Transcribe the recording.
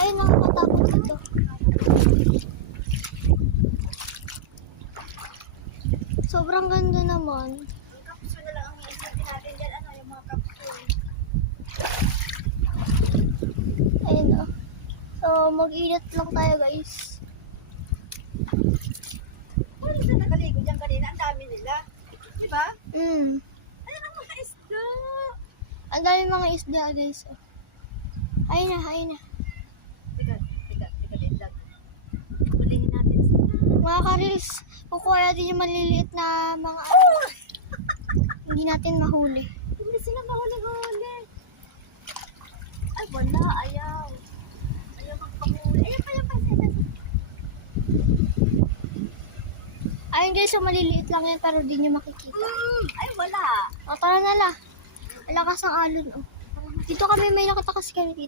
Ayun, nakakatakot dito. Sobrang ganda naman. Ang kapsule na lang ang iisipin natin dyan. Ano yung mga kapsule? Ayun o. So, mag-init lang tayo guys. Kung saan nakaligo dyan kanina, ang dami nila. Diba? Ayun ang mga isda. Ang dami mga isda guys. Oh. Ayun na, ayun na. Teka, lang. Hulihin natin sila. Mga karils, kukuha natin yung maliliit na mga ano. Hindi natin mahuli. Hindi sila mahuli-huli. Ay, wala. Ayaw. Ayaw magpahuli. Ayaw pa. Ayun guys, so maliliit lang yan pero di nyo makikita. Ay, wala. O, tara na la. Ang lakas ng alon. Oh. Dito kami may nakita kasi kami dito.